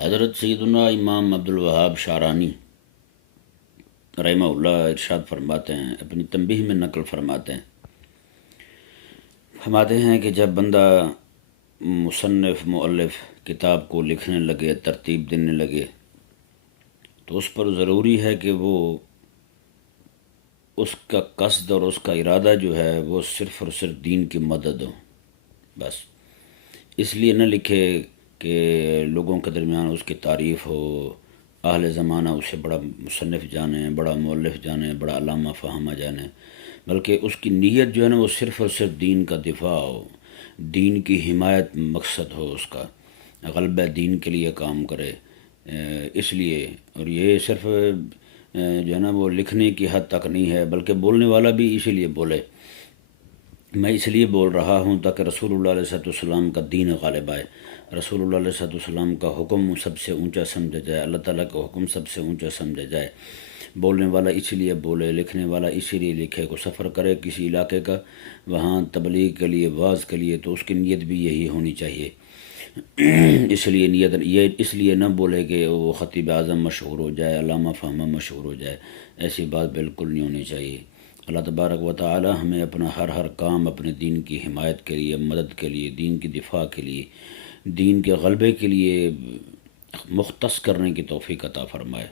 حضرت سیدنا امام عبدالوہاب شعرانی رحمہ اللہ ارشاد فرماتے ہیں، اپنی تنبیہ میں نقل فرماتے ہیں کہ جب بندہ مصنف مؤلف کتاب کو لکھنے لگے، ترتیب دینے لگے، تو اس پر ضروری ہے کہ وہ اس کا قصد اور اس کا ارادہ جو ہے وہ صرف اور صرف دین کی مدد ہو. بس اس لیے نہ لکھے کہ لوگوں کے درمیان اس کی تعریف ہو، اہل زمانہ اسے بڑا مصنف جانے، بڑا مؤلف جانے، بڑا علامہ فہامہ جانے، بلکہ اس کی نیت جو ہے نا وہ صرف اور صرف دین کا دفاع ہو، دین کی حمایت مقصد ہو، اس کا غلبہ دین کے لیے کام کرے. اس لیے، اور یہ صرف جو ہے نا وہ لکھنے کی حد تک نہیں ہے، بلکہ بولنے والا بھی اسی لیے بولے، میں اس لیے بول رہا ہوں تاکہ رسول اللہ علیہ السلام کا دین غالب آئے، رسول اللہ علیہ السلام کا حکم سب سے اونچا سمجھا جائے، اللہ تعالیٰ کا حکم سب سے اونچا سمجھا جائے. بولنے والا اسی لیے بولے، لکھنے والا اسی لیے لکھے. کو سفر کرے کسی علاقے کا، وہاں تبلیغ کے لیے، واعظ کے لیے، تو اس کی نیت بھی یہی ہونی چاہیے. اس لیے نیت یہ اس لیے نہ بولے کہ وہ خطیب اعظم مشہور ہو جائے، علامہ فہمہ مشہور ہو جائے. ایسی بات بالکل نہیں ہونی چاہیے. اللہ تبارک و تعالی ہمیں اپنا ہر کام اپنے دین کی حمایت کے لیے، مدد کے لیے، دین کی دفاع کے لیے، دین کے غلبے کے لیے مختص کرنے کی توفیق عطا فرمائے.